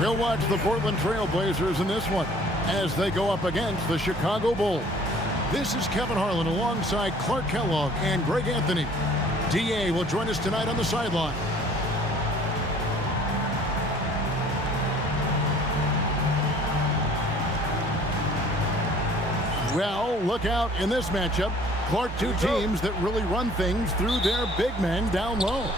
We'll watch the Portland Trail Blazers in this one as they go up against the Chicago Bulls. This is Kevin Harlan alongside Clark Kellogg and Greg Anthony. DA will join us tonight on the sideline. Well, look out in this matchup. Clark, two teams that really run things through their big men down low.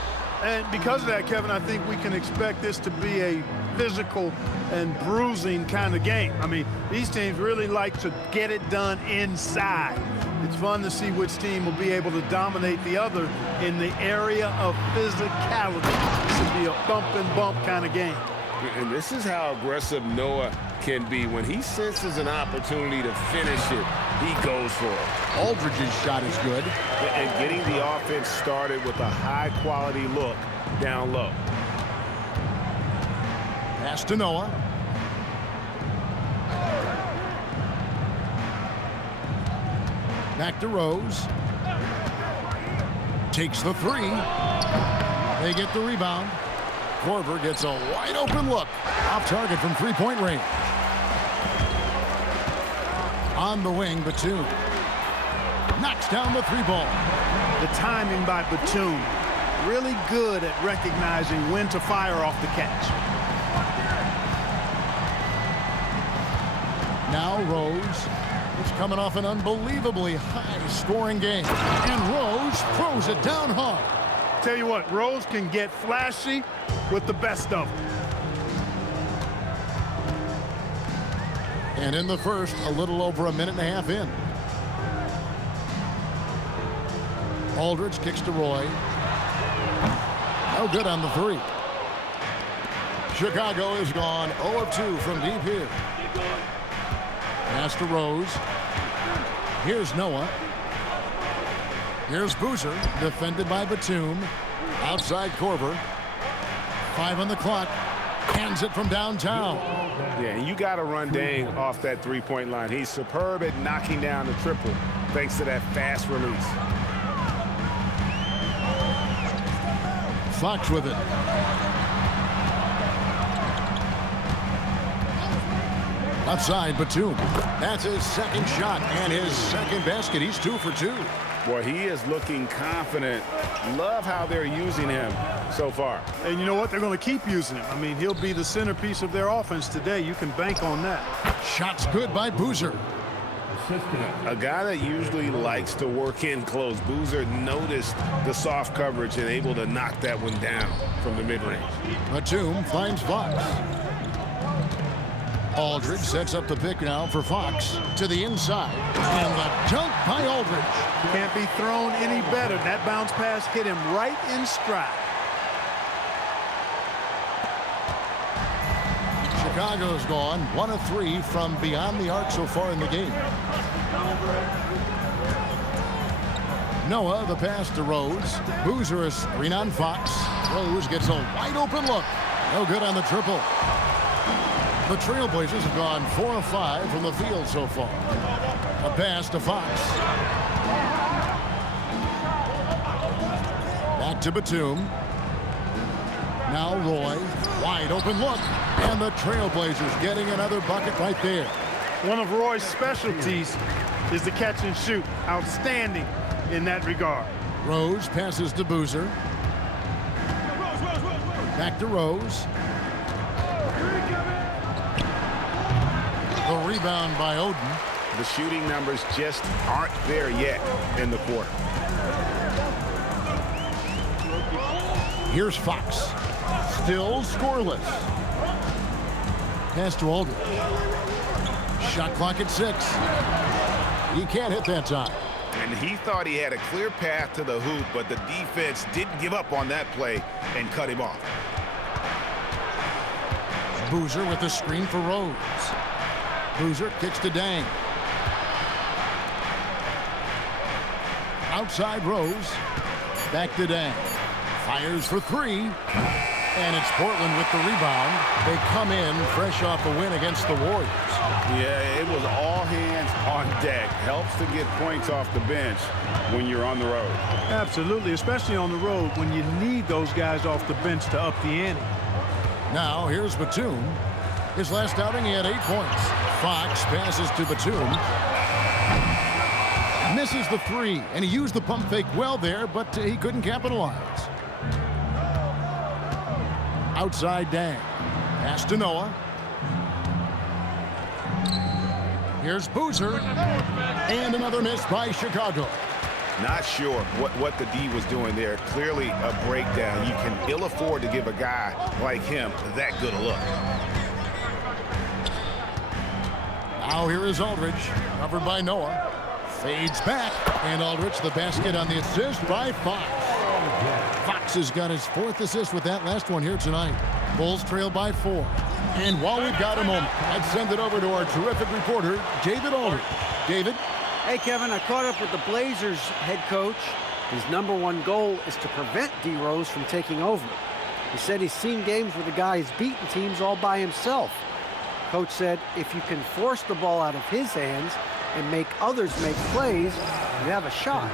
And because of that, Kevin, I think we can expect this to be a physical and bruising kind of game. I mean, these teams really like to get it done inside. It's fun to see which team will be able to dominate the other in the area of physicality. This will be a bump and bump kind of game. And this is how aggressive Noah can be. When he senses an opportunity to finish it, he goes for it. Aldridge's shot is good. And getting the offense started with a high-quality look down low. Pass to Noah. Back to Rose. Takes the three. They get the rebound. Korver gets a wide open look. Off target from three-point range. On the wing, Batum. Knocks down the three ball. The timing by Batum. Really good at recognizing when to fire off the catch. Now Rose is coming off an unbelievably high-scoring game. And Rose throws it down hard. Tell you what, Rose can get flashy with the best of them. And in the first, a little over a minute and a half in. Aldridge kicks to Roy. No good on the three. Chicago is gone 0 of 2 from deep here. Pass to Rose. Here's Noah. Here's Boozer, defended by Batum. Outside Korver. 5 on the clock. Hands it from downtown. Yeah, and you got to run Dang off that three-point line. He's superb at knocking down the triple thanks to that fast release. Fox with it. Outside Batum. That's his second shot and his second basket. He's 2 for 2. Boy, he is looking confident. Love how they're using him so far. And you know what? They're going to keep using him. I mean, he'll be the centerpiece of their offense today. You can bank on that. Shots good by Boozer. A guy that usually likes to work in close. Boozer noticed the soft coverage and able to knock that one down from the mid-range. Batum finds Fox. Aldridge sets up the pick now for Fox to the inside. And the dunk by Aldridge. Can't be thrown any better. That bounce pass hit him right in stride. Chicago's gone 1 of 3 from beyond the arc so far in the game. Noah, the pass to Rose. Boozer, a screen on Fox. Rose gets a wide open look. No good on the triple. The Trailblazers have gone 4 of 5 from the field so far. A pass to Fox. Back to Batum. Now Roy. Wide open look. And the Trailblazers getting another bucket right there. One of Roy's specialties is the catch and shoot. Outstanding in that regard. Rose passes to Boozer. Back to Rose. The rebound by Oden. The shooting numbers just aren't there yet in the quarter. Here's Fox. Still scoreless. Pass to Aldridge. Shot clock at 6. He can't hit that time. And he thought he had a clear path to the hoop, but the defense didn't give up on that play and cut him off. Boozer with the screen for Rose. Boozer kicks to Dang. Outside Rose. Back to Dang. Fires for 3. And it's Portland with the rebound. They come in fresh off a win against the Warriors. Yeah, it was all hands on deck. Helps to get points off the bench when you're on the road. Absolutely, especially on the road when you need those guys off the bench to up the ante. Now here's Batum. His last outing, he had 8 points. Fox passes to Batum. Misses the three, and he used the pump fake well there, but he couldn't capitalize. Outside Dang. Pass to Noah. Here's Boozer. And another miss by Chicago. Not sure what the D was doing there. Clearly a breakdown. You can ill afford to give a guy like him that good a look. Now here is Aldridge, covered by Noah. Fades back, and Aldridge the basket on the assist by Fox. Fox has got his 4th assist with that last one here tonight. Bulls trail by 4. And while we've got a moment, I'd send it over to our terrific reporter, David Aldridge. David? Hey, Kevin, I caught up with the Blazers head coach. His #1 goal is to prevent D. Rose from taking over. He said he's seen games where the guy has beaten teams all by himself. Coach said if you can force the ball out of his hands and make others make plays, you have a shot.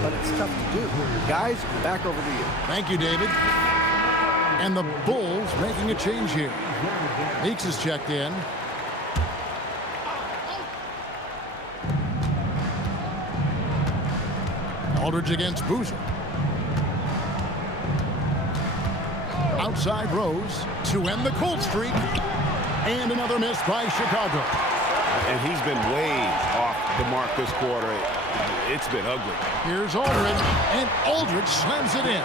But it's tough to do. Guys, back over to you. Thank you, David. And the Bulls making a change here. Meeks is checked in. Aldridge against Boozer. Outside Rose to end the cold streak. And another miss by Chicago. And he's been way off the mark this quarter. It's been ugly. Here's Aldridge, and Aldridge slams it in.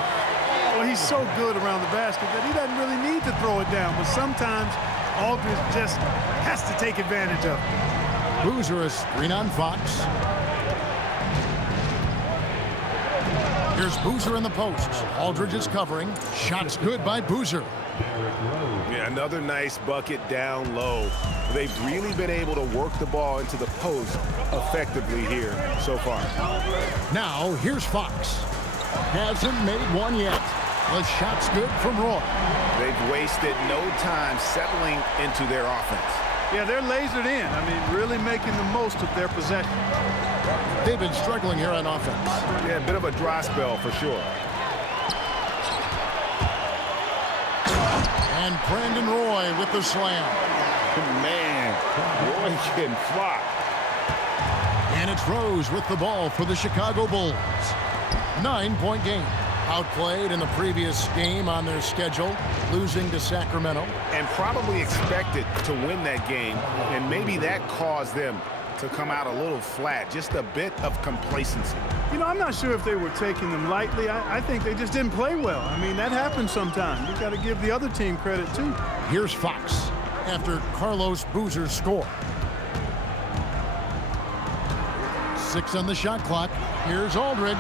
Well, he's so good around the basket that he doesn't really need to throw it down, but sometimes Aldridge just has to take advantage of it. Boozer is screen on Fox. Here's Boozer in the post. Aldridge is covering. Shots good by Boozer. Yeah, another nice bucket down low. They've really been able to work the ball into the post effectively here so far. Now, here's Fox. Hasn't made one yet. The shot's good from Roy. They've wasted no time settling into their offense. Yeah, they're lasered in. I mean, really making the most of their possession. They've been struggling here on offense. Yeah, a bit of a dry spell for sure. And Brandon Roy with the slam. Man, Roy can fly. And it's Rose with the ball for the Chicago Bulls. 9-point game. Outplayed in the previous game on their schedule, losing to Sacramento. And probably expected to win that game, and maybe that caused them to come out a little flat, just a bit of complacency. You know, I'm not sure if they were taking them lightly. I think they just didn't play well. I mean, that happens sometimes. You got to give the other team credit, too. Here's Fox after Carlos Boozer's score. 6 on the shot clock. Here's Aldridge.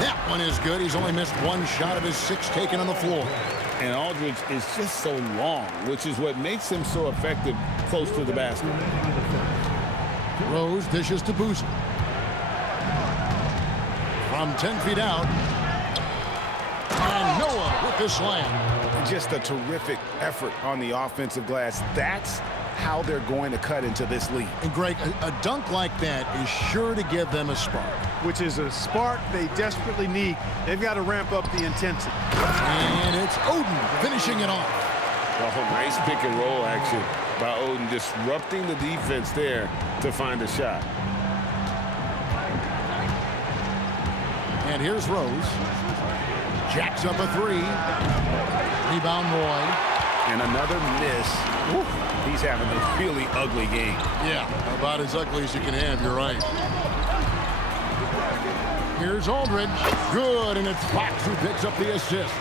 That one is good. He's only missed one shot of his 6 taken on the floor. And Aldridge is just so long, which is what makes him so effective close to the basket. Rose dishes to Boozer. From 10 feet out. And Noah with the slam. Just a terrific effort on the offensive glass. That's how they're going to cut into this lead. And Greg, a dunk like that is sure to give them a spark. Which is a spark they desperately need. They've got to ramp up the intensity. And it's Oden finishing it off. Oh, nice pick and roll action by Oden, disrupting the defense there to find a shot. And here's Rose. Jacks up a 3. Rebound Roy. And another miss. Woo. He's having a really ugly game. Yeah, about as ugly as you can have, you're right. Here's Aldridge. Good, and it's Fox who picks up the assist.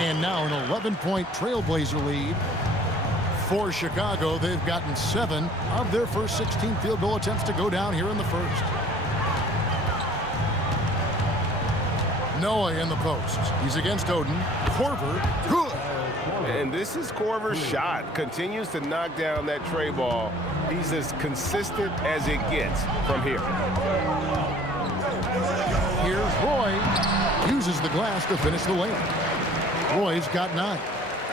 And now an 11-point Trailblazer lead for Chicago. They've gotten 7 of their first 16 field goal attempts to go down here in the first. Noah in the post. He's against Oden. Korver, good. And this is Korver's shot. Continues to knock down that tray ball. He's as consistent as it gets from here. Here's Roy. Uses the glass to finish the lane. Roy's got 9.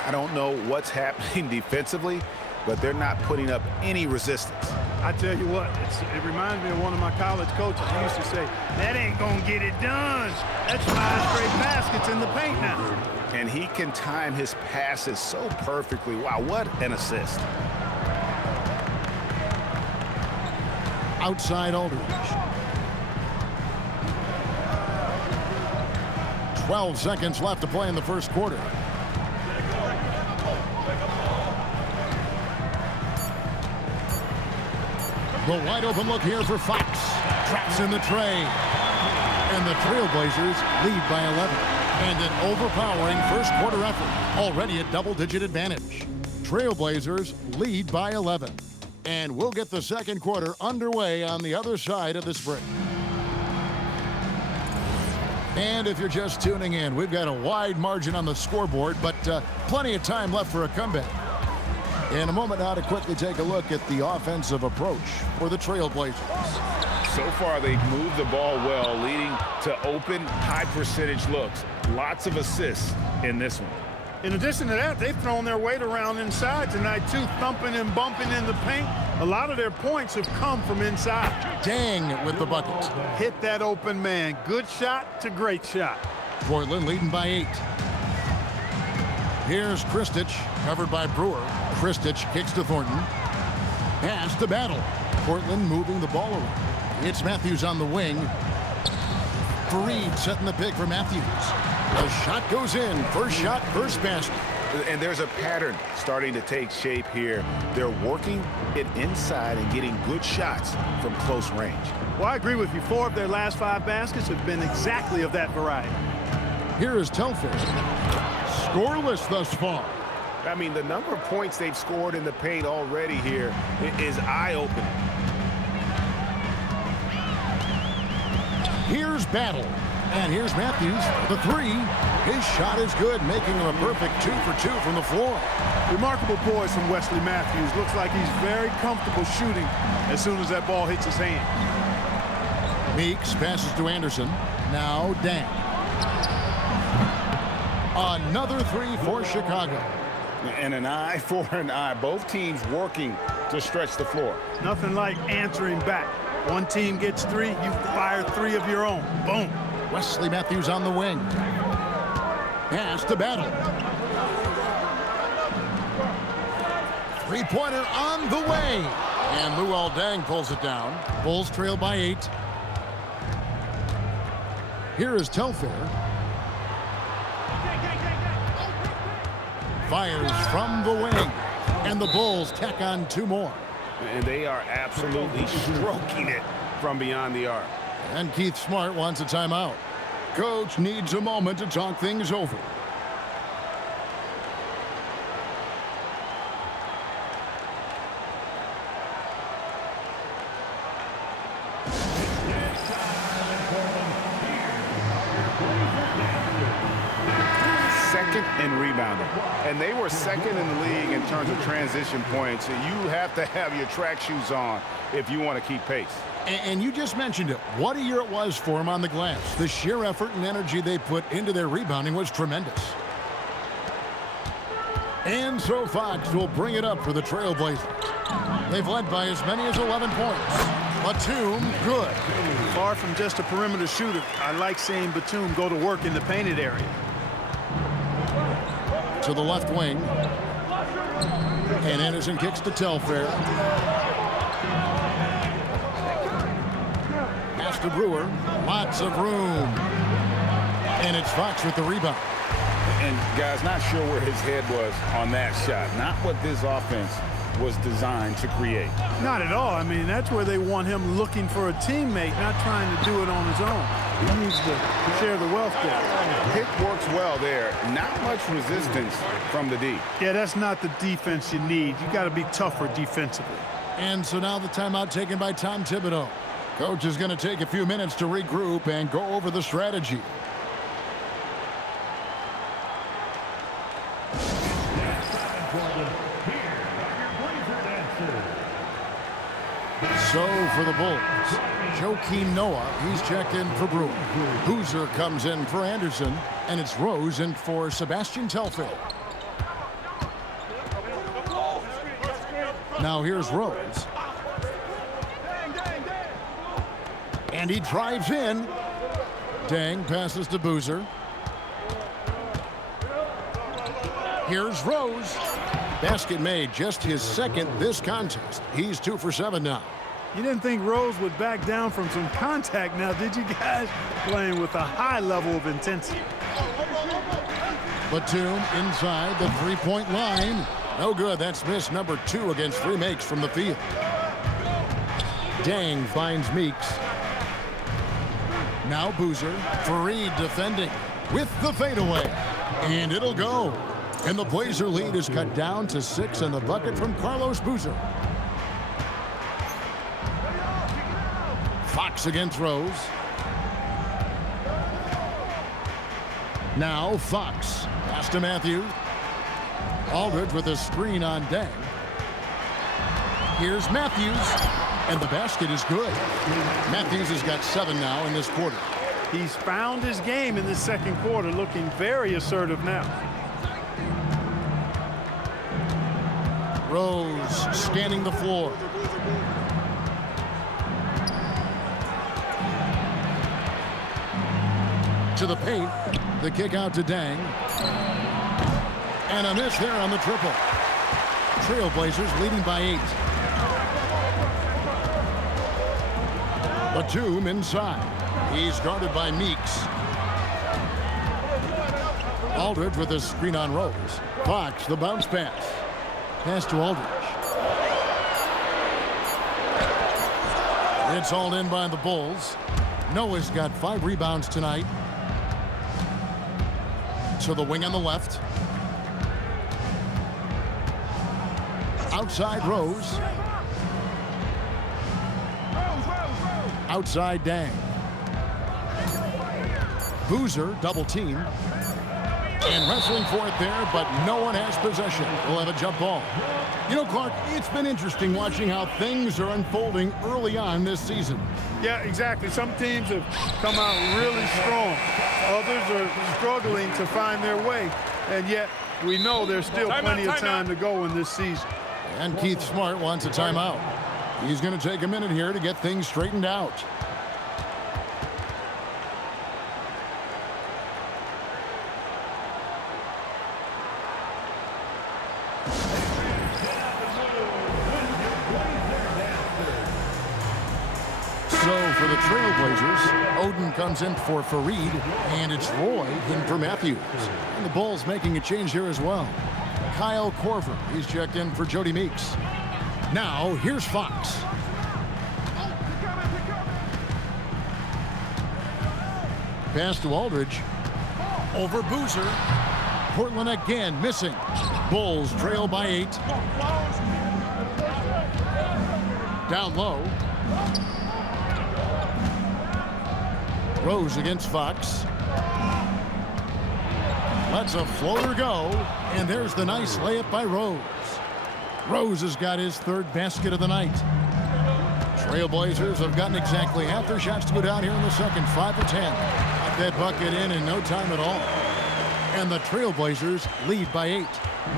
I don't know what's happening defensively, but they're not putting up any resistance. I tell you what, it reminds me of one of my college coaches. He used to say, that ain't going to get it done. That's 5 straight baskets in the paint now. and he can time his passes so perfectly. Wow, what an assist. Outside Aldridge. 12 seconds left to play in the first quarter. The wide open look here for Fox. Traps in the tray. And the Trailblazers lead by 11. And an overpowering first quarter effort. Already a double-digit advantage. Trailblazers lead by 11. And we'll get the second quarter underway on the other side of this break. And if you're just tuning in, we've got a wide margin on the scoreboard, but plenty of time left for a comeback. In a moment now to quickly take a look at the offensive approach for the Trailblazers. So far, they've moved the ball well, leading to open, high-percentage looks. Lots of assists in this one. In addition to that, they've thrown their weight around inside tonight, too, thumping and bumping in the paint. A lot of their points have come from inside. Dang with the bucket. Hit that open man. Good shot to great shot. Portland leading by 8. Here's Kristich, covered by Brewer. Kristich kicks to Thornton. Pass to Battle. Portland moving the ball around. It's Matthews on the wing. Fareed setting the pick for Matthews. The shot goes in. First shot, first basket. And there's a pattern starting to take shape here. They're working it inside and getting good shots from close range. Well, I agree with you. 4 of their last 5 baskets have been exactly of that variety. Here is Telfair. Scoreless thus far. I mean, the number of points they've scored in the paint already here is eye-opening. Here's Battle. And here's Matthews for the 3. His shot is good, making him a perfect 2 for 2 from the floor. Remarkable poise from Wesley Matthews. Looks like he's very comfortable shooting as soon as that ball hits his hand. Meeks passes to Anderson. Now Dang. Another 3 for Chicago. And an eye for an eye. Both teams working to stretch the floor. Nothing like answering back. One team gets 3, you fire 3 of your own. Boom. Wesley Matthews on the wing. Pass to Battle. Three-pointer on the way. And Luol Deng pulls it down. Bulls trail by 8. Here is Telfair. Fires from the wing. And the Bulls tack on 2 more. And they are absolutely stroking it from beyond the arc. And Keith Smart wants a timeout. Coach needs a moment to talk things over. Second in rebounding. And they were second in the league in terms of transition points. And you have to have your track shoes on if you want to keep pace. And you just mentioned it. What a year it was for them on the glass. The sheer effort and energy they put into their rebounding was tremendous. And so Fox will bring it up for the Trailblazers. They've led by as many as 11 points. Batum, good. Far from just a perimeter shooter, I like seeing Batum go to work in the painted area. To the left wing. And Anderson kicks to Telfair. Pass to Brewer. Lots of room. And it's Fox with the rebound. And guys, not sure where his head was on that shot. Not what this offense was designed to create. Not at all. I mean, that's where they want him looking for a teammate, not trying to do it on his own. He needs to share the wealth there. Pick works well there. Not much resistance from the D. Yeah, that's not the defense you need. You got to be tougher defensively. And so now the timeout taken by Tom Thibodeau. Coach is going to take a few minutes to regroup and go over the strategy. So for the Bulls, Joakim Noah, he's checked in for Brewer. Boozer comes in for Anderson, and it's Rose in for Sebastian Telfair. Now here's Rose. And he drives in. Deng passes to Boozer. Here's Rose. Basket made, just his second this contest. He's 2 for 7 now. You didn't think Rose would back down from some contact now, did you guys? Playing with a high level of intensity. Batum inside the three-point line. No good. That's miss number 2 against 3 makes from the field. Dang finds Meeks. Now Boozer. Fareed defending with the fadeaway. And it'll go. And the Blazer lead is cut down to 6 and the bucket from Carlos Boozer. Fox against Rose. Now Fox. Pass to Matthews. Aldridge with a screen on Deng. Here's Matthews. And the basket is good. Matthews has got 7 now in this quarter. He's found his game in the second quarter, looking very assertive now. Rose scanning the floor. To the paint. The kick out to Deng. And a miss there on the triple. Trailblazers leading by 8. Batum inside. He's guarded by Meeks. Aldridge with a screen on Rose. Fox, the bounce pass. Pass to Aldridge. It's hauled in by the Bulls. Noah's got 5 rebounds tonight. To the wing on the left. Outside Rose. Outside Deng. Boozer double team. And wrestling for it there, but no one has possession. We'll have a jump ball. You know, Clark, it's been interesting watching how things are unfolding early on this season. Yeah, exactly. Some teams have come out really strong. Others are struggling to find their way. And yet, we know there's still plenty of time to go in this season. And Keith Smart wants a timeout. He's going to take a minute here to get things straightened out. So for the Trailblazers, Oden comes in for Fareed, and it's Roy in for Matthews. And the Bulls making a change here as well. Kyle Korver, he's checked in for Jody Meeks. Now, here's Fox. Pass to Aldridge. Over Boozer. Portland again missing. Bulls trail by 8. Down low. Rose against Fox. Lets a floater go. And there's the nice layup by Rose. Rose has got his 3rd basket of the night. Trailblazers have gotten exactly half their shots to go down here in the second. 5 for 10. Got that bucket in no time at all. And the Trailblazers lead by 8.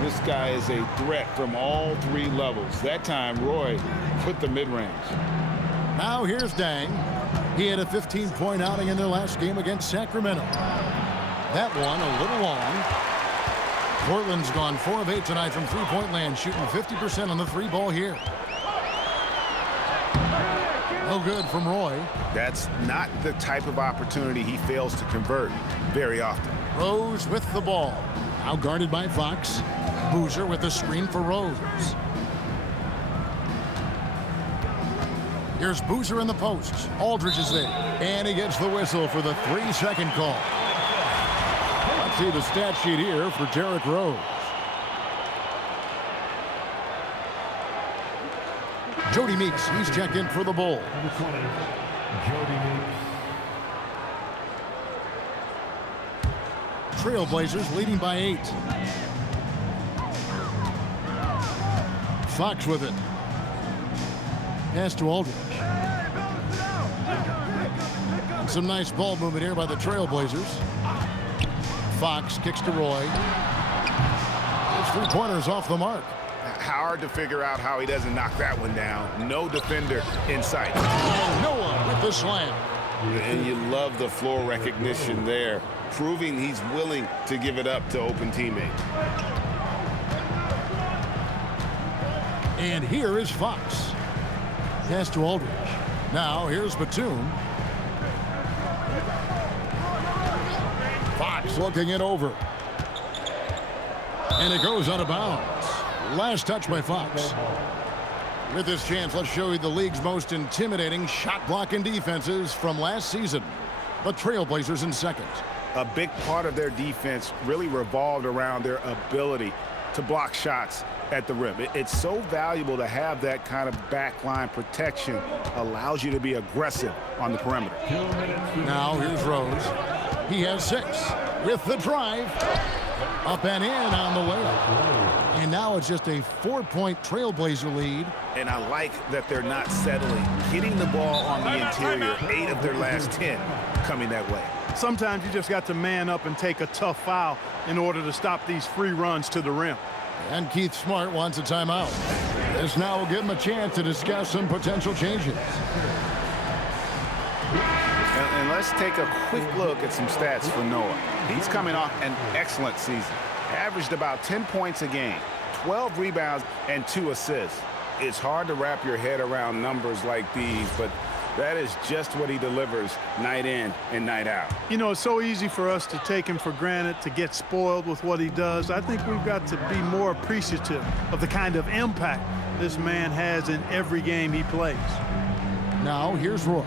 This guy is a threat from all 3 levels. That time, Roy put the mid-range. Now here's Deng. He had a 15-point outing in their last game against Sacramento. That one a little long. Portland's gone 4 of 8 tonight from three-point land, shooting 50% on the 3-ball here. No good from Roy. That's not the type of opportunity he fails to convert very often. Rose with the ball. Now guarded by Fox. Boozer with the screen for Rose. Here's Boozer in the post. Aldridge is there. And he gets the whistle for the 3-second call. Let's see the stat sheet here for Derrick Rose. Jody Meeks, he's checked in for the Bulls. Trailblazers leading by 8. Fox with it. Pass to Aldridge. Some nice ball movement here by the Trailblazers. Fox kicks to Roy. Those 3-pointers off the mark. Hard to figure out how he doesn't knock that one down. No defender in sight. And Noah with the slam. And you love the floor recognition there, proving he's willing to give it up to open teammates. And here is Fox. Pass to Aldridge. Now here's Batum. Fox looking it over. And it goes out of bounds. Last touch by Fox. With this chance, let's show you the league's most intimidating shot blocking defenses from last season. The Trailblazers in second. A big part of their defense really revolved around their ability to block shots at the rim. It's so valuable to have that kind of backline protection. Allows you to be aggressive on the perimeter. Now here's Rose. He has 6 with the drive. Up and in on the layup. And now it's just a 4-point Trailblazer lead. And I like that they're not settling. Getting the ball on the interior, 8 of their last 10 coming that way. Sometimes you just got to man up and take a tough foul in order to stop these free runs to the rim. And Keith Smart wants a timeout. This now will give him a chance to discuss some potential changes. And let's take a quick look at some stats for Noah. He's coming off an excellent season. Averaged about 10 points a game, 12 rebounds, and 2 assists. It's hard to wrap your head around numbers like these, but that is just what he delivers night in and night out. You know, it's so easy for us to take him for granted, to get spoiled with what he does. I think we've got to be more appreciative of the kind of impact this man has in every game he plays. Now here's Roy.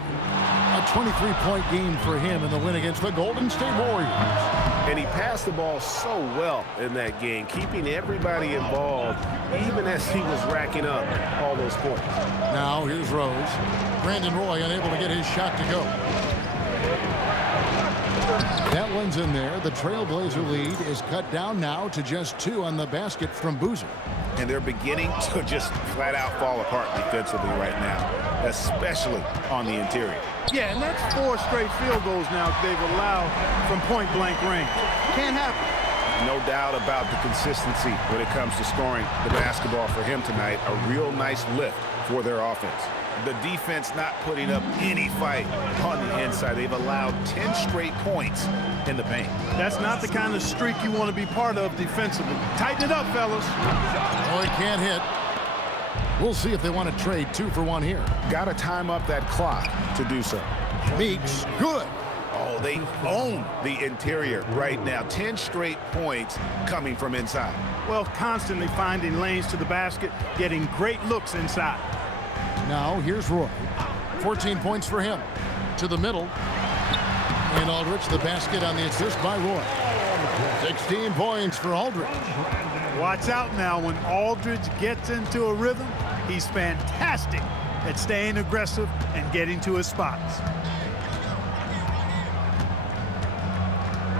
A 23-point game for him in the win against the Golden State Warriors. And he passed the ball so well in that game, keeping everybody involved, even as he was racking up all those points. Now here's Rose. Brandon Roy unable to get his shot to go. That one's in there. The Trailblazer lead is cut down now to just 2 on the basket from Boozer. And they're beginning to just flat out fall apart defensively right now, especially on the interior. Yeah, and that's 4 straight field goals now they've allowed from point-blank range. Can't happen. No doubt about the consistency when it comes to scoring the basketball for him tonight. A real nice lift for their offense. The defense not putting up any fight on the inside. They've allowed 10 straight points in the paint. That's not the kind of streak you want to be part of defensively. Tighten it up, fellas. Oh, he can't hit. We'll see if they want to trade 2 for 1 here. Got to time up that clock to do so. Meeks, good. Oh, they own the interior right now. 10 straight points coming from inside. Well, constantly finding lanes to the basket, getting great looks inside. Now here's Roy. 14 points for him. To the middle. And Aldridge, the basket on the assist by Roy. 16 points for Aldridge. Watch out now when Aldridge gets into a rhythm. He's fantastic at staying aggressive and getting to his spots.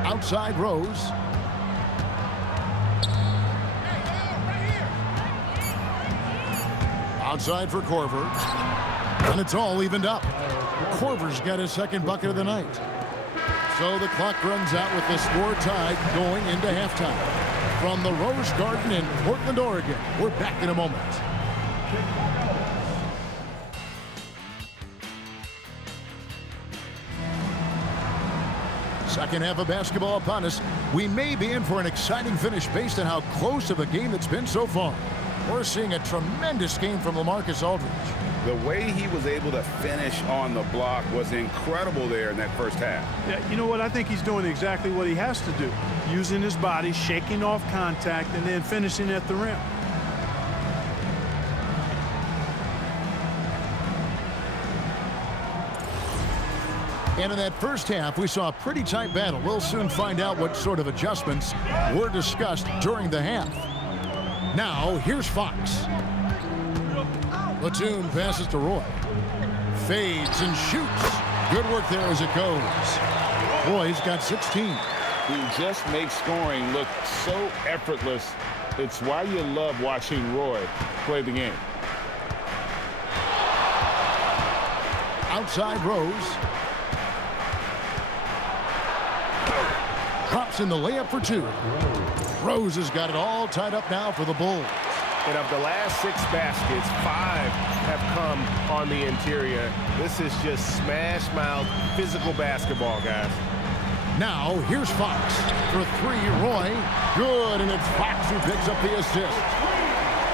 Outside Rose. Outside for Korver. And it's all evened up. Korver's got his second bucket of the night. So the clock runs out with the score tied going into halftime. From the Rose Garden in Portland, Oregon, we're back in a moment. Second half of basketball upon us. We may be in for an exciting finish based on how close of a game it's been so far. We're seeing a tremendous game from LaMarcus Aldridge. The way he was able to finish on the block was incredible there in that first half. Yeah, you know what? I think he's doing exactly what he has to do. Using his body, shaking off contact, and then finishing at the rim. And in that first half, we saw a pretty tight battle. We'll soon find out what sort of adjustments were discussed during the half. Now, here's Fox. Batum passes to Roy. Fades and shoots. Good work there as it goes. Roy's got 16. He just makes scoring look so effortless. It's why you love watching Roy play the game. Outside Rose. Drops in the layup for 2. Rose has got it all tied up now for the Bulls. And of the last 6 baskets, 5 have come on the interior. This is just smash-mouth physical basketball, guys. Now, here's Fox for 3. Roy, good, and it's Fox who picks up the assist.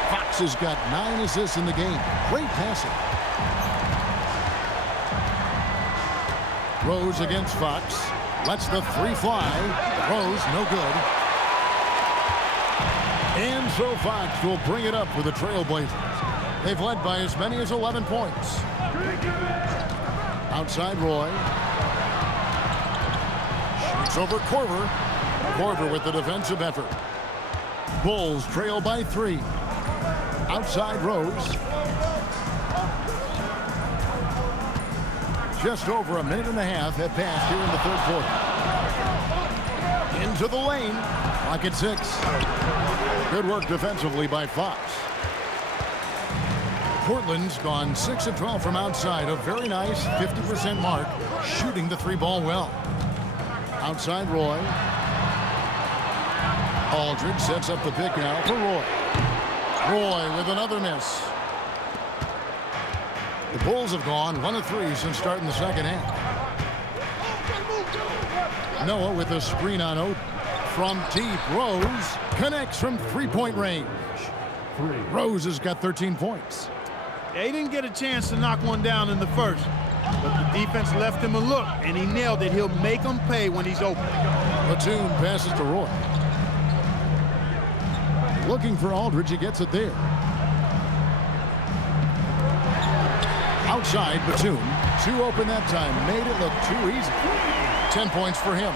Fox Fox has got 9 assists in the game. Great passing. Rose against Fox. Lets the 3 fly. Rose, no good. And so Fox will bring it up for the Trailblazers. They've led by as many as 11 points. Outside Roy. Shoots over Korver. Korver with the defensive effort. Bulls trail by 3. Outside Rose. Just over a minute and a half have passed here in the third quarter. Into the lane. Clock at 6. Good work defensively by Fox. Portland's gone 6 of 12 from outside. A very nice 50% mark. Shooting the 3-ball well. Outside Roy. Aldridge sets up the pick now for Roy. Roy with another miss. The Bulls have gone 1 of 3 since starting the second half. Noah with a screen on Oden. From deep, Rose connects from 3-point range. Rose has got 13 points. He didn't get a chance to knock one down in the first, but the defense left him a look, and he nailed it. He'll make them pay when he's open. Batum passes to Roy. Looking for Aldridge, he gets it there. Outside, Batum. 2 open that time. Made it look too easy. 10 points for him.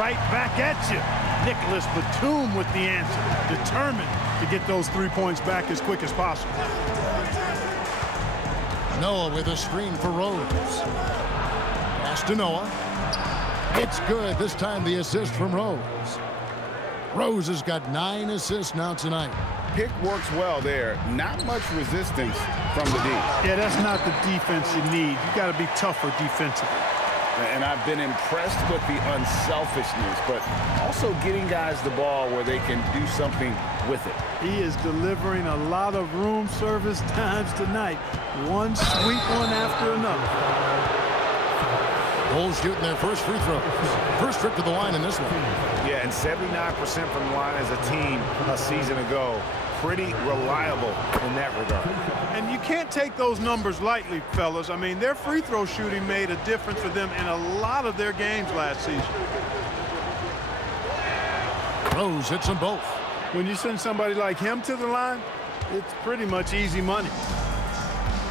Right back at you. Nicholas Batum with the answer. Determined to get those 3 points back as quick as possible. Noah with a screen for Rose. Pass to Noah. It's good. This time the assist from Rose. Rose has got 9 assists now tonight. Pick works well there. Not much resistance from the D. Yeah, that's not the defense you need. You got to be tougher defensively. And I've been impressed with the unselfishness, but also getting guys the ball where they can do something with it. He is delivering a lot of room service times tonight. One sweet one after another. Bulls shooting their first free throws. First trip to the line in this one. Yeah, and 79% from the line as a team a season ago. Pretty reliable in that regard. And you can't take those numbers lightly, fellas. I mean, their free throw shooting made a difference for them in a lot of their games last season. Rose hits them both. When you send somebody like him to the line, it's pretty much easy money.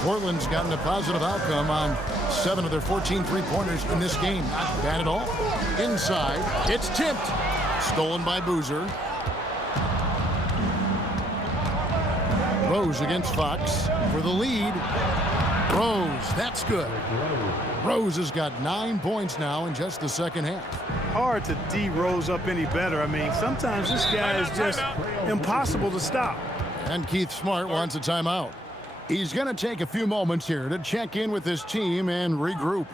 Portland's gotten a positive outcome on 7 of their 14 three-pointers in this game. Not bad at all. Inside, it's tipped. Stolen by Boozer. Rose against Fox for the lead. Rose, that's good. Rose has got 9 points now in just the second half. Hard to D Rose up any better. I mean, sometimes this guy is just impossible to stop. And Keith Smart wants a timeout. He's going to take a few moments here to check in with his team and regroup.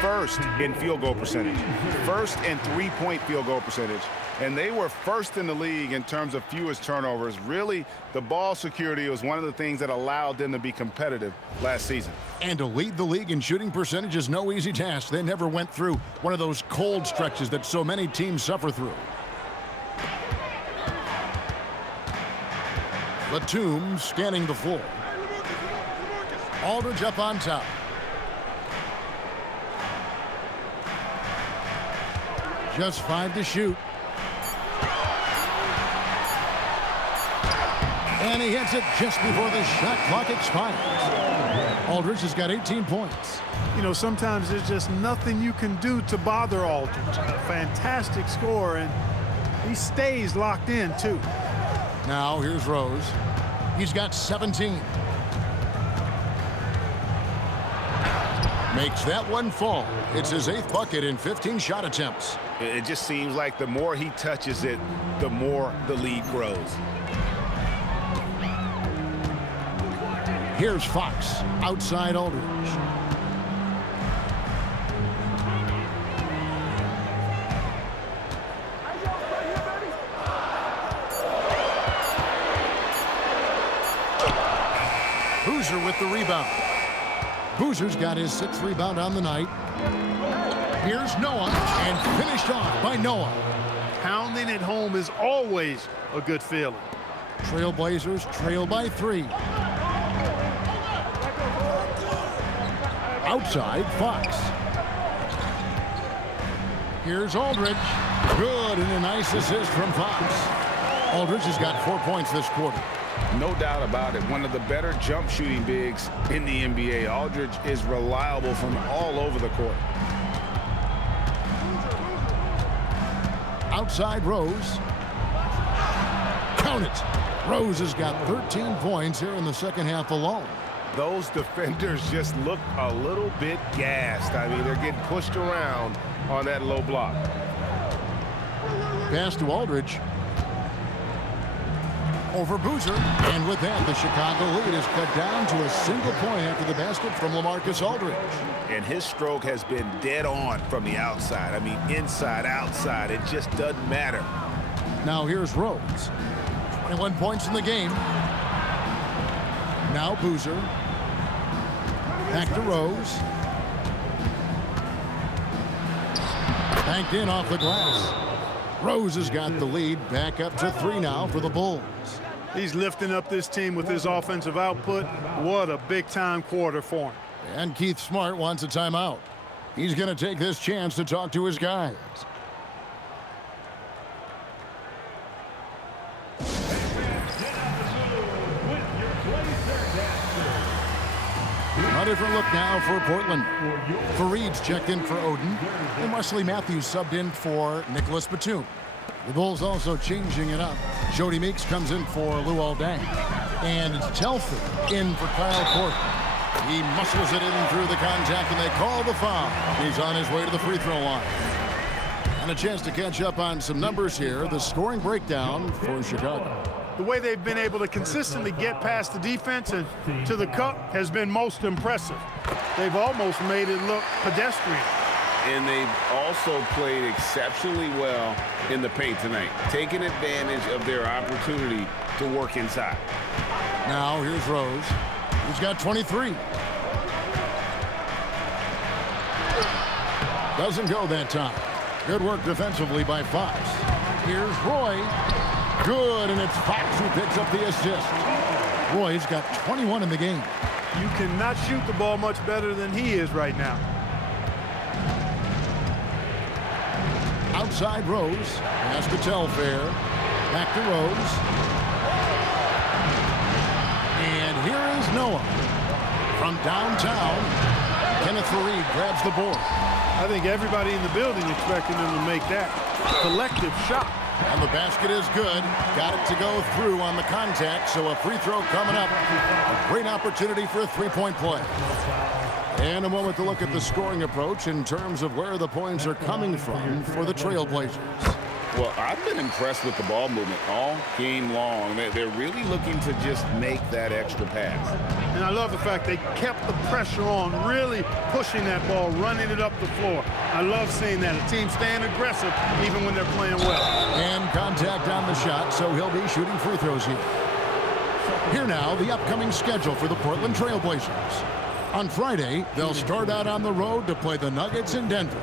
First in field goal percentage. First in 3-point field goal percentage. And they were first in the league in terms of fewest turnovers. Really, the ball security was one of the things that allowed them to be competitive last season. And to lead the league in shooting percentage is no easy task. They never went through one of those cold stretches that so many teams suffer through. Batum scanning the floor. Aldridge up on top. Just 5 to shoot. And he hits it just before the shot clock expires. Aldridge has got 18 points. You know, sometimes there's just nothing you can do to bother Aldridge. Fantastic score, and he stays locked in, too. Now, here's Rose. He's got 17. Makes that one fall. It's his 8th bucket in 15 shot attempts. It just seems like the more he touches it, the more the lead grows. Here's Fox, outside Aldridge. Boozer with the rebound. Boozer's got his 6th rebound on the night. Here's Noah, and finished off by Noah. Pounding it home is always a good feeling. Trailblazers trail by 3. Outside, Fox. Here's Aldridge. Good, and a nice assist from Fox. Aldridge has got 4 points this quarter. No doubt about it. One of the better jump shooting bigs in the NBA. Aldridge is reliable from all over the court. Outside Rose. Count it. Rose has got 13 points here in the second half alone. Those defenders just look a little bit gassed. I mean, they're getting pushed around on that low block. Pass to Aldridge. Over Boozer. And with that, the Chicago lead is cut down to a single point after the basket from LaMarcus Aldridge. And his stroke has been dead on from the outside. I mean, inside, outside, it just doesn't matter. Now here's Rose. 21 points in the game. Now Boozer. Back to Rose. Banked in off the glass. Rose has got the lead, back up to 3 now for the Bulls. He's lifting up this team with his offensive output. What a big-time quarter for him. And Keith Smart wants a timeout. He's going to take this chance to talk to his guys. A different look now for Portland. Fareed's checked in for Oden, and Wesley Matthews subbed in for Nicholas Batum. The Bulls also changing it up. Jody Meeks comes in for Luol Deng. And it's Telford in for Kyle Korver. He muscles it in through the contact, and they call the foul. He's on his way to the free throw line. And a chance to catch up on some numbers here. The scoring breakdown for Chicago. The way they've been able to consistently get past the defense and to the cup has been most impressive. They've almost made it look pedestrian. And they've also played exceptionally well in the paint tonight, taking advantage of their opportunity to work inside. Now here's Rose. He's got 23. Doesn't go that time. Good work defensively by Fox. Here's Roy. Good, and it's Fox who picks up the assist. Roy's got 21 in the game. You cannot shoot the ball much better than he is right now. Outside Rose. Pass to Telfair. Back to Rose. And here is Noah. From downtown, Kenneth Fareed grabs the board. I think everybody in the building expecting him to make that collective shot. And the basket is good. Got it to go through on the contact, so a free throw coming up. A great opportunity for a three-point play. And a moment to look at the scoring approach in terms of where the points are coming from for the Trailblazers. Well, I've been impressed with the ball movement all game long. They're really looking to just make that extra pass. And I love the fact they kept the pressure on, really pushing that ball, running it up the floor. I love seeing that. A team staying aggressive even when they're playing well. And contact on the shot, so he'll be shooting free throws here. Here now, the upcoming schedule for the Portland Trailblazers. On Friday, they'll start out on the road to play the Nuggets in Denver.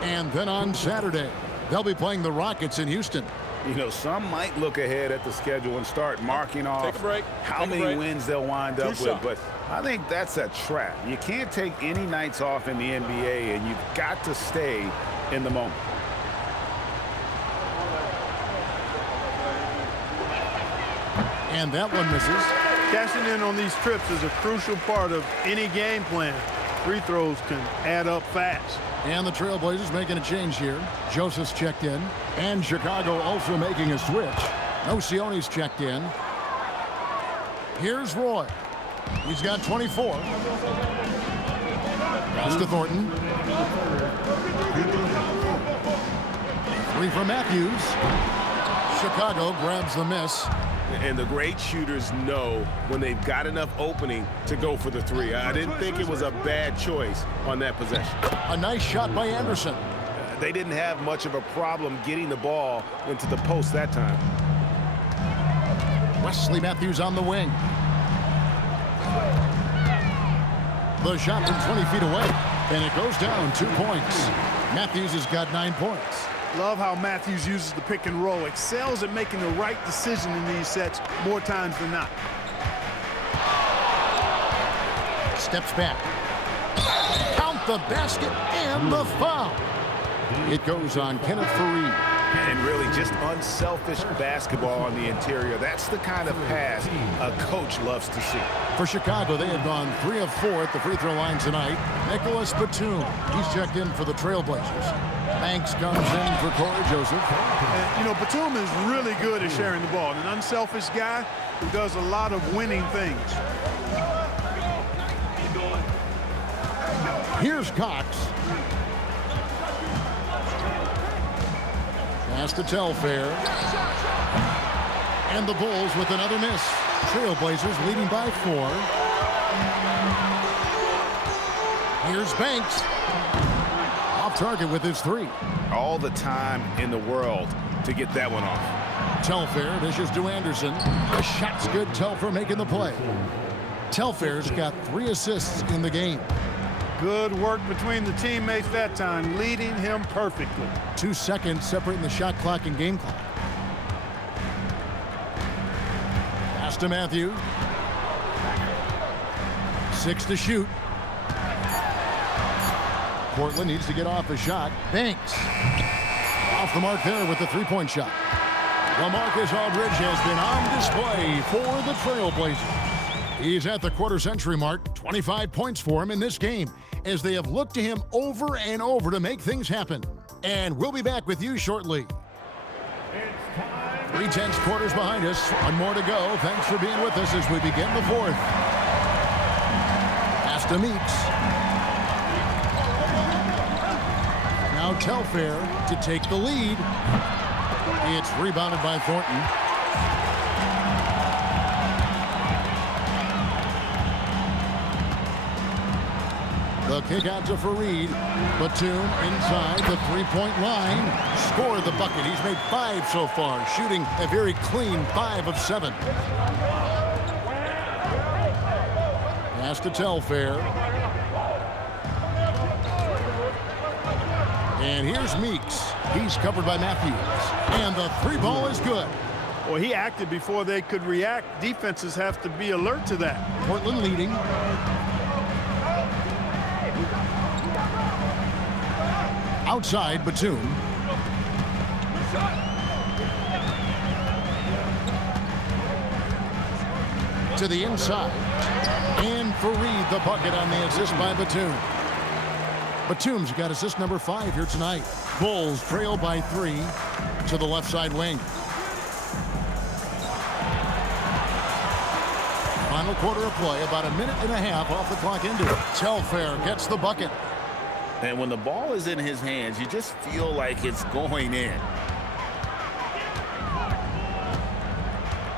And then on Saturday, they'll be playing the Rockets in Houston. You know, some might look ahead at the schedule and start marking off how many wins they'll wind up with. But I think that's a trap. You can't take any nights off in the NBA, and you've got to stay in the moment. And that one misses. Cashing in on these trips is a crucial part of any game plan. Free throws can add up fast. And the Trailblazers making a change here. Joseph's checked in. And Chicago also making a switch. Nocione's checked in. Here's Roy. He's got 24. Pass to Thornton. Three for Matthews. Chicago grabs the miss. And the great shooters know when they've got enough opening to go for the three. I didn't think it was a bad choice on that possession. A nice shot by Anderson. They didn't have much of a problem getting the ball into the post that time. Wesley Matthews on the wing. The shot from 20 feet away, and it goes down 2 points. Matthews has got 9 points. Love how Matthews uses the pick and roll. Excels at making the right decision in these sets more times than not. Steps back. Count the basket and the foul. It goes on Kenneth Faried. And really just unselfish basketball on the interior. That's the kind of pass a coach loves to see. For Chicago, they have gone 3 of 4 at the free throw line tonight. Nicholas Batum, he's checked in for the Trailblazers. Banks comes in for Corey Joseph. And, you know, Batum is really good at sharing the ball. An unselfish guy who does a lot of winning things. Here's Cox. Pass to Telfair. And the Bulls with another miss. Trailblazers leading by 4. Here's Banks. Off target with his 3. All the time in the world to get that one off. Telfair dishes to Anderson. The shot's good. Telfair making the play. Telfair's got 3 assists in the game. Good work between the teammates that time, leading him perfectly. 2 seconds separating the shot clock and game clock. Pass to Matthews. 6 to shoot. Portland needs to get off a shot. Banks. Off the mark there with the 3-point shot. LaMarcus Aldridge has been on display for the Trailblazers. He's at the quarter-century mark. 25 points for him in this game as they have looked to him over and over to make things happen. And we'll be back with you shortly. 3/10 quarters behind us. 1 more to go. Thanks for being with us as we begin the 4th. Pass to Meeks. Now Telfair to take the lead. It's rebounded by Thornton. The kick out to Faried. Batum inside the 3-point line. Scored the bucket. He's made 5 so far, shooting a very clean 5 of 7. Pass to Telfair. And here's Meeks. He's covered by Matthews. And the 3 ball is good. Well, he acted before they could react. Defenses have to be alert to that. Portland leading. Outside, Batum. To the inside. And Faried the bucket on the assist by Batum. Batum's got assist number 5 here tonight. Bulls trail by 3 to the left side wing. Final quarter of play, about 1.5 minutes off the clock into it. Telfair gets the bucket. And when the ball is in his hands, you just feel like it's going in.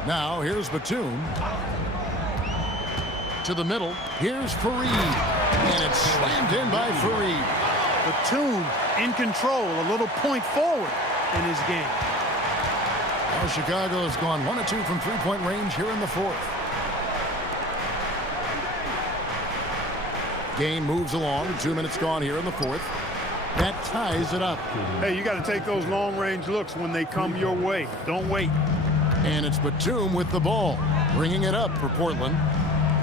Now, here's Batum. To the middle. Here's Faried. And it's slammed in by Faried. Batum in control, a little point forward in his game. Well, Chicago has gone 1 of 2 from 3-point range here in the 4th. Game moves along. 2 minutes gone here in the 4th. That ties it up. Hey, you got to take those long-range looks when they come your way. Don't wait. And it's Batum with the ball, bringing it up for Portland.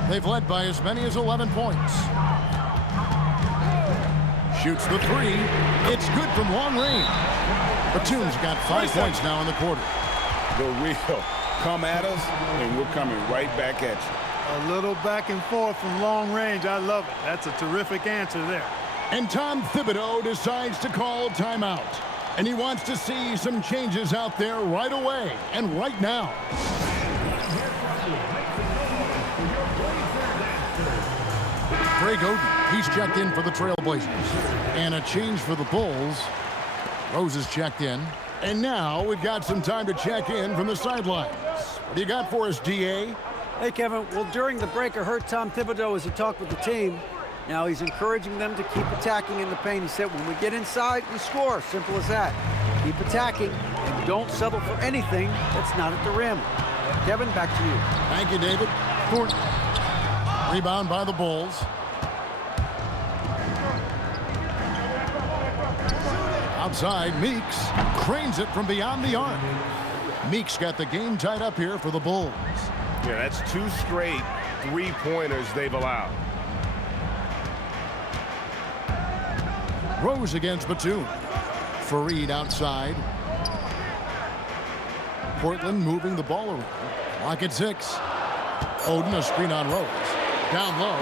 They've led by as many as 11 points. Shoots the 3. It's good from long range. Batum's got 5 points now in the quarter. The real come at us, and we're coming right back at you. A little back and forth from long range. I love it. That's a terrific answer there. And Tom Thibodeau decides to call timeout. And he wants to see some changes out there right away and right now. Greg Oden, he's checked in for the Trailblazers. And a change for the Bulls. Rose is checked in. And now we've got some time to check in from the sidelines. What do you got for us, DA? Hey, Kevin. Well, during the break, I heard Tom Thibodeau as he talked with the team. Now he's encouraging them to keep attacking in the paint. He said, when we get inside, we score. Simple as that. Keep attacking and don't settle for anything that's not at the rim. Kevin, back to you. Thank you, David. Thornton. Rebound by the Bulls. Outside, Meeks cranes it from beyond the arc. Meeks got the game tied up here for the Bulls. Yeah, that's 2 straight three-pointers they've allowed. Rose against Batum. Fareed outside. Portland moving the ball around. Lock at 6. Oden, a screen on Rose. Down low,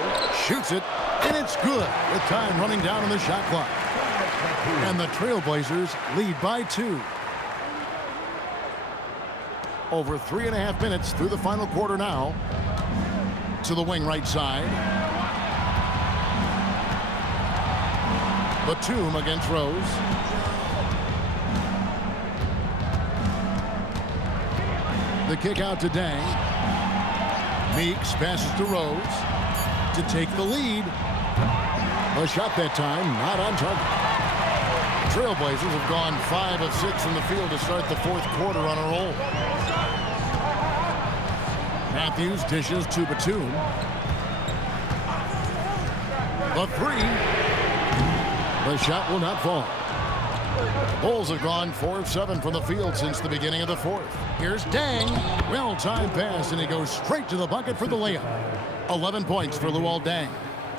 shoots it, and it's good with time running down on the shot clock. And the Trailblazers lead by 2. Over 3.5 minutes through the final quarter now. To the wing right side. Batum against Rose. The kick out to Dang. Meeks passes to Rose to take the lead. A shot that time, not on target. Trailblazers have gone 5 of 6 from the field to start the 4th quarter on a roll. Matthews dishes to Batum. The 3. The shot will not fall. Bulls have gone 4 of 7 from the field since the beginning of the 4th. Here's Dang. Well-timed pass, and he goes straight to the bucket for the layup. 11 points for Luol Deng.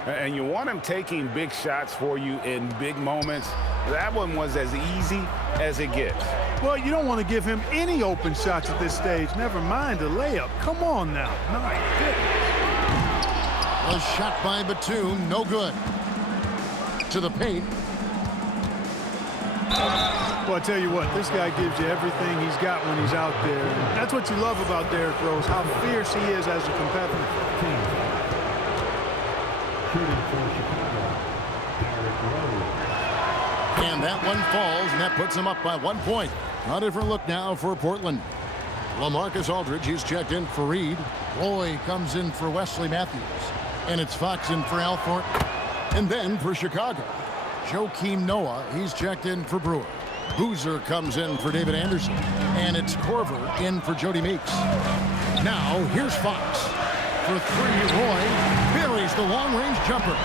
And you want him taking big shots for you in big moments. That one was as easy as it gets. Well, you don't want to give him any open shots at this stage. Never mind a layup. Come on now. My goodness. A shot by Batum, no good. To the paint. Well, I tell you what, this guy gives you everything he's got when he's out there. That's what you love about Derrick Rose, how fierce he is as a competitor. And that one falls, and that puts him up by 1 point. A different look now for Portland. LaMarcus Aldridge, he's checked in for Reed. Roy comes in for Wesley Matthews. And it's Fox in for Al Thornton. And then for Chicago, Joakim Noah, he's checked in for Brewer. Boozer comes in for David Anderson. And it's Korver in for Jody Meeks. Now, here's Fox. For 3, Roy buries the long-range jumper.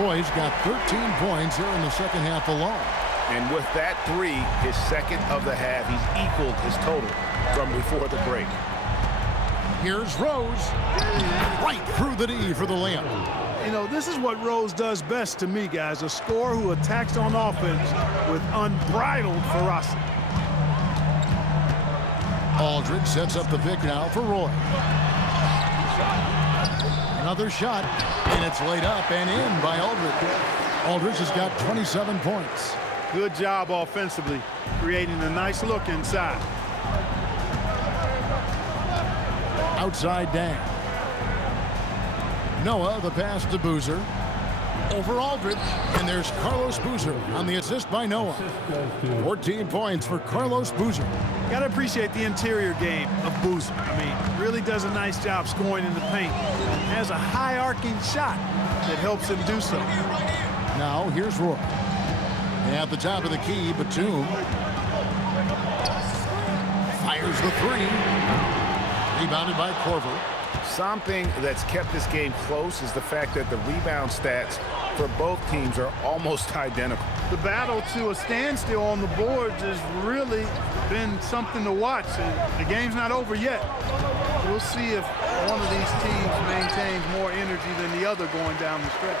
Roy's got 13 points here in the second half alone. And with that 3, his second of the half, he's equaled his total from before the break. Here's Rose. Right through the D for the layup. You know, this is what Rose does best to me, guys. A scorer who attacks on offense with unbridled ferocity. Aldridge sets up the pick now for Roy. Another shot, and it's laid up and in by Aldridge. Aldridge has got 27 points. Good job offensively, creating a nice look inside. Outside Dang. Noah, the pass to Boozer. Over Aldridge, and there's Carlos Boozer on the assist by Noah. 14 points for Carlos Boozer. Got to appreciate the interior game of Boozer. I mean, really does a nice job scoring in the paint. Has a high-arcing shot that helps him do so. Now, here's Roy. At the top of the key, Batum fires the 3. Rebounded by Korver. Something that's kept this game close is the fact that the rebound stats for both teams are almost identical. The battle to a standstill on the boards has really been something to watch. And the game's not over yet. We'll see if one of these teams maintains more energy than the other going down the stretch.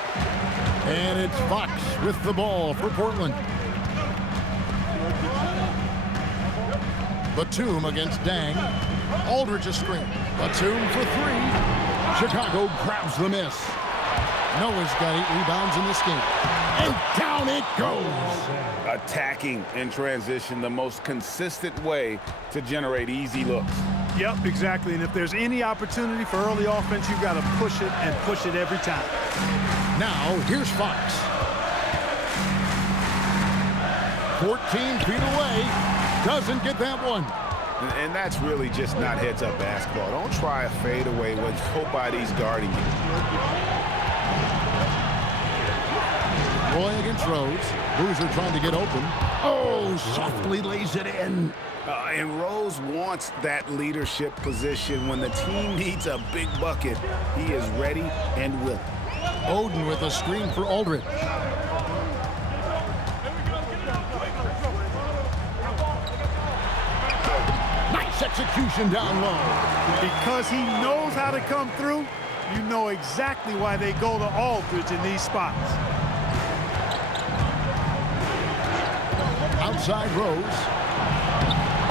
And it's Fox with the ball for Portland. Batum against Dang. Aldridge a screen. Batum for 3. Chicago grabs the miss. Noah's got 8 rebounds in this game. And down it goes. Attacking in transition, the most consistent way to generate easy looks. Yep, exactly. And if there's any opportunity for early offense, you've got to push it and push it every time. Now, here's Fox. 14 feet away. Doesn't get that one. And that's really just not heads-up basketball. Don't try a fadeaway when nobody's guarding you. Roy against Rose. Boozer trying to get open. Oh, softly lays it in. And Rose wants that leadership position. When the team needs a big bucket, he is ready and willing. Oden with a screen for Aldridge. execution down low. Because he knows how to come through, you know exactly why they go to Aldridge in these spots. Outside Rose.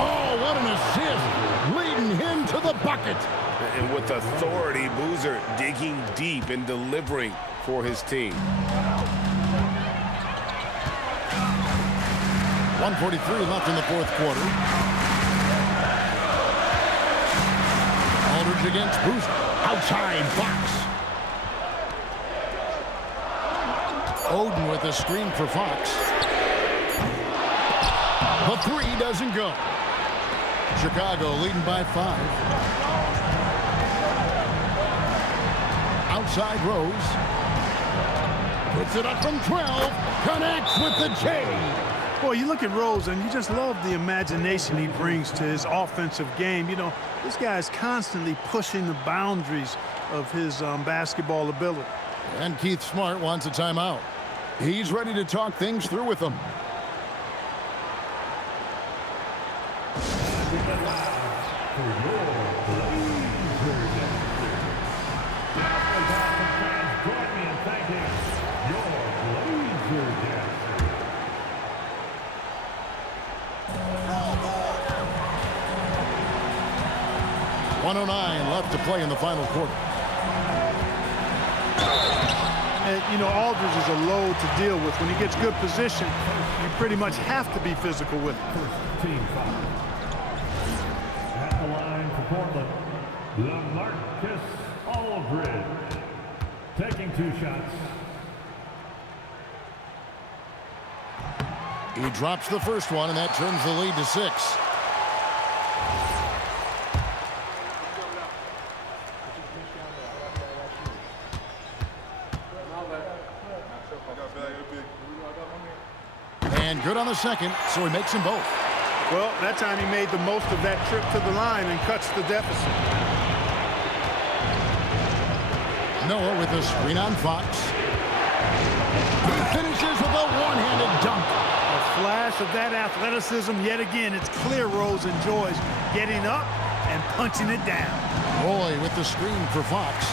Oh, what an assist, leading him to the bucket. And with authority, Boozer digging deep and delivering for his team. 1:43 left in the fourth quarter. Aldridge against Boozer. Outside Fox. Oden with a screen for Fox. The three doesn't go. Chicago leading by 5. Outside Rose. Puts it up from 12. Connects with the J. Boy, you look at Rose, and you just love the imagination he brings to his offensive game. You know, this guy is constantly pushing the boundaries of his basketball ability. And Keith Smart wants a timeout. He's ready to talk things through with them. .109 left to play in the final quarter. And, you know, Aldridge is a load to deal with. When he gets good position, you pretty much have to be physical with him. Team foul. At the line for Portland, LaMarcus Aldridge. Taking 2 shots. He drops the first one, and that turns the lead to 6. And good on the second, so he makes them both. Well, that time he made the most of that trip to the line and cuts the deficit. Noah with a screen on Fox. He finishes with a one-handed dunk. A flash of that athleticism yet again. It's clear Rose enjoys getting up and punching it down. Roy with the screen for Fox.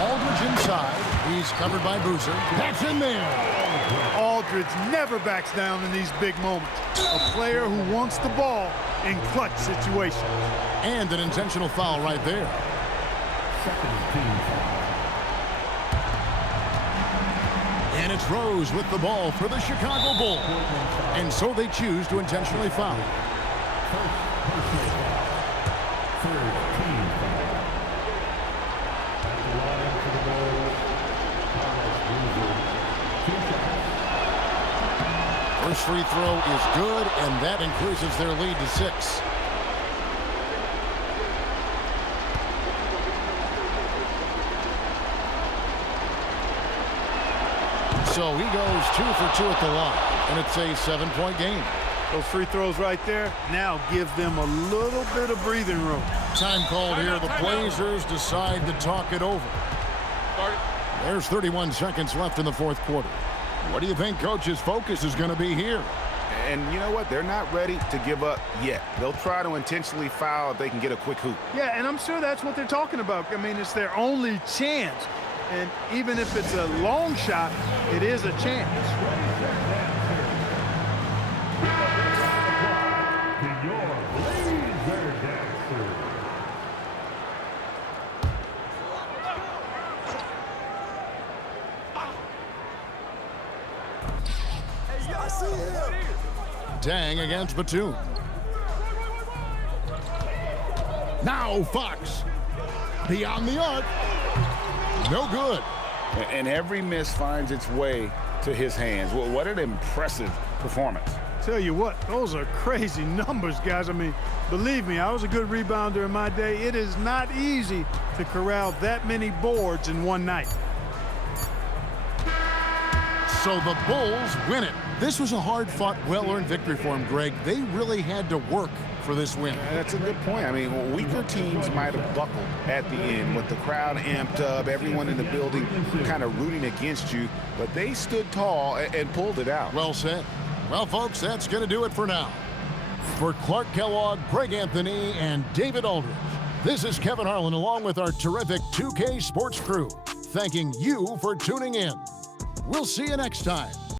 Aldridge inside. He's covered by Boozer. That's in there. Aldridge never backs down in these big moments. A player who wants the ball in clutch situations. And an intentional foul right there. Second team foul. And it's Rose with the ball for the Chicago Bulls. And so they choose to intentionally foul. First personal foul. Third team foul. At the line for the Bulls, Boozer. 2 shots. First free throw is good, and that increases their lead to 6. So he goes 2 for 2 at the line, and it's a 7-point game. Those free throws right there now give them a little bit of breathing room. Time called here. The Blazers decide to talk it over. There's 31 seconds left in the fourth quarter. What do you think Coach's focus is going to be here? And you know what? They're not ready to give up yet. They'll try to intentionally foul if they can get a quick hoop. Yeah, and I'm sure that's what they're talking about. I mean, it's their only chance. And even if it's a long shot, it is a chance. Your Blazer dancer. Dang against Batum. Now Fox. Beyond the arc. No good. And every miss finds its way to his hands. Well, what an impressive performance. Tell you what, those are crazy numbers, guys. I mean, believe me, I was a good rebounder in my day. It is not easy to corral that many boards in one night. So the Bulls win it. This was a hard-fought, well-earned victory for them, Greg. They really had to work for this win. That's a good point. I mean, weaker teams might have buckled at the end with the crowd amped up, everyone in the building kind of rooting against you, but they stood tall and pulled it out. Well said. Well, folks, that's going to do it for now. For Clark Kellogg, Greg Anthony, and David Aldridge, this is Kevin Harlan along with our terrific 2K Sports crew, thanking you for tuning in. We'll see you next time